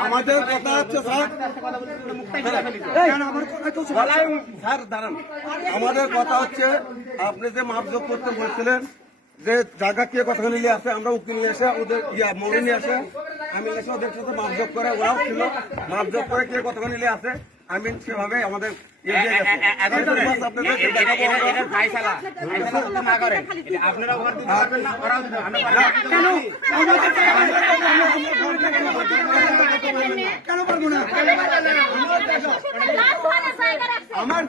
আমাদের কথা হচ্ছে কথা কথা আপনি যে মাপজোক করতে বলছিলেন যে জায়গা কে কতখানি নিয়ে আসে আমরা উকি নিয়ে এসে ওদের ইয়া মৌরি নিয়ে আসে আমি এসে ওদের সাথে মাপজোক করে ওরাও ছিল মাপজোক করে কে কতখানি নিয়ে আসে আমি সেভাবে আমাদের ইয়ে আমরা।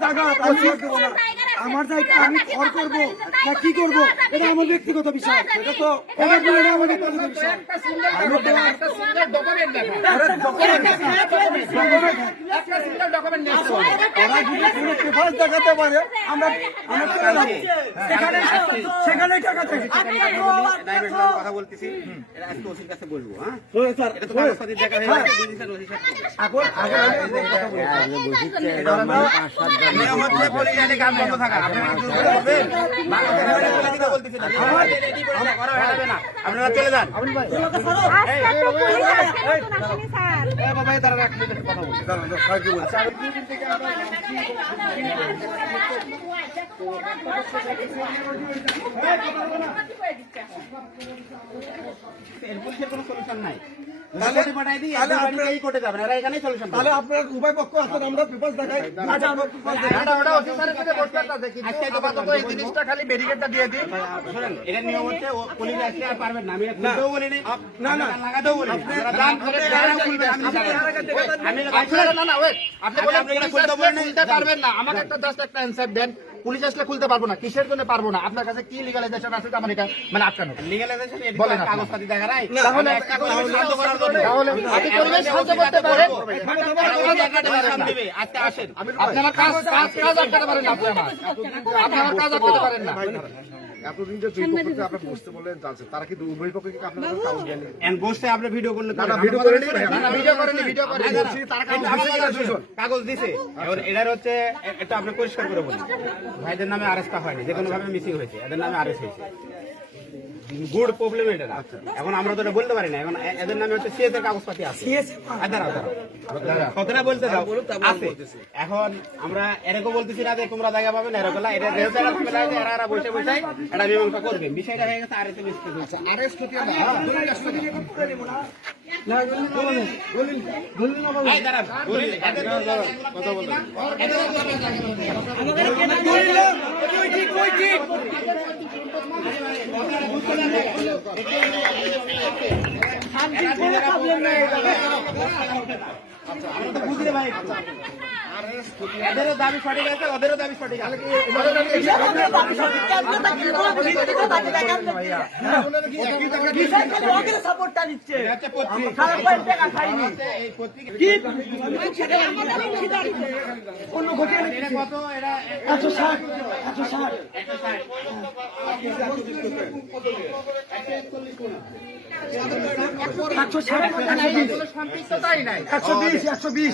জায়গা আমার জায়গা আমি ঘর করব না কি করব এটা আমার ব্যক্তিগত বিষয় এটা তো এটা বলে আমার ব্যক্তিগত বিষয় ওরা যদি কোনো পেপার দেখাতে পারে আমরা আমরা চলে যাব সেখানে সেখানে টাকা থাকে কথা বলতেছি এটা আজকে ওসির কাছে বলব হ্যাঁ স্যার এটা তো কাগজপাতি দেখা হয়ে গেছে দিদি স্যার ওসি সাহেব এখন আগে কথা বলি। আপনি আমার বলি বন্ধ থাকা আপনারা চলে যান আজকে তো পুলিশ আজকে নতুন আসেনি স্যার এই বাবা এই দাঁড়ান এক মিনিট কথা বলছি দাঁড়ান, দাঁড়ান, স্যার কি বলছে? এর পুলিশের কোনো সলিউশন নাই তাহলে- দিই আপনারা উভয় পক্ষ আছেন আমরা পেপার দেখাই আচ্ছা খালি ব্যারিকেডটা দিয়ে দিন এটা নিয়ম হচ্ছে পুলিশ আসলে আর পারবেন না আমি খুলতেও বলিনি না, না। লাগাতেও বলিনি আপনি বলেন খুলতে পারবেন না আমাকে একটা জাস্ট একটা অ্যানসার দেন পুলিশ আসলে খুলতে পারব না কিসের জন্য পারব না? আপনার কাছে কি লিগালাইজেশন আছে আমার এটা মানে আটকানো। লিগালাইজেশন বলেন আপনি। কাগজপাতি দেখা নাই তাহলে একটা পরিবেশ শান্ত করার জন্য তাহলে আপনি পরিবেশ শান্ত করতে পারেন আজকে আসেন আপনারা কাজ কাজ কাজ আটকাতে পারেন না আপনি আমার আপনারা কাজ আটকাতে পারেন না। এতদিন যে দুই পক্ষকে আপনার বসতে বললেন তারা উভয় পক্ষকে এন্ড আপনি ভিডিও করলে তারা ভিডিও না, ভিডিও করেনি ভিডিও করেনি তারা কাগজ দিছে কিনা কাগজ দিছে। এবার এটার হচ্ছে এটা আপনি পরিষ্কার করে বলুন। ভাইদের নামে আরেস্ট হয়নি যে কোনো ভাবে মিসিং হয়েছে। এদের নামে আরেস্ট হয়েছে। গুড প্রবলেম এটা না। এখন আমরা তো বলতে পারি না এখন এদের নামে হচ্ছে সিএস এর কাগজপাতি আছে আর কথাটা বলতে দাও আছে এখন আমরা এরকম বলতেছি না যে তোমরা জায়গা পাবে না এরকম এটা যেহেতু একটা ঝামেলা আছে, এরা এরা বসে বসে এটা মীমাংসা করবে বিষয়টা হয়ে গেছে মিস্টেক এদের কথা বলুন আমরা তো বুঝি রে ভাই। এদেরও দাবি সঠিক আছে ওদেরও দাবি সঠিক আছে একশো ষাট একশো বিশ একশো বিশ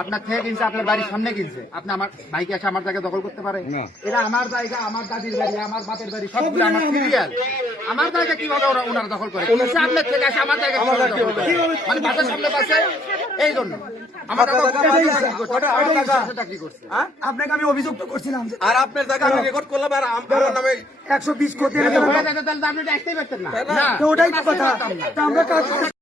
আপনার থেকে কিনছে আপনার বাড়ির সামনে কিনছে। আপনি আমার ভাইকে এসে আমার জায়গা দখল করতে পারে? এটা আমার জায়গা আমার দাদির বাড়ি আমার বাপের বাড়ি সবগুলো আমার সিরিয়াল আমার জায়গা কীভাবে ওরা ওনারা দখল করে? আপনার থেকে এসে আমার জায়গা মানে বাসার সামনে পাশে এই জন্য। করছে। আপনাকে আমি অভিযোগ করছিলাম আর আপনার জায়গা আমি রেকর্ড করলাম আর আমার নামে একশো বিশ কোটি ওটাই কথা। আমরা কাজ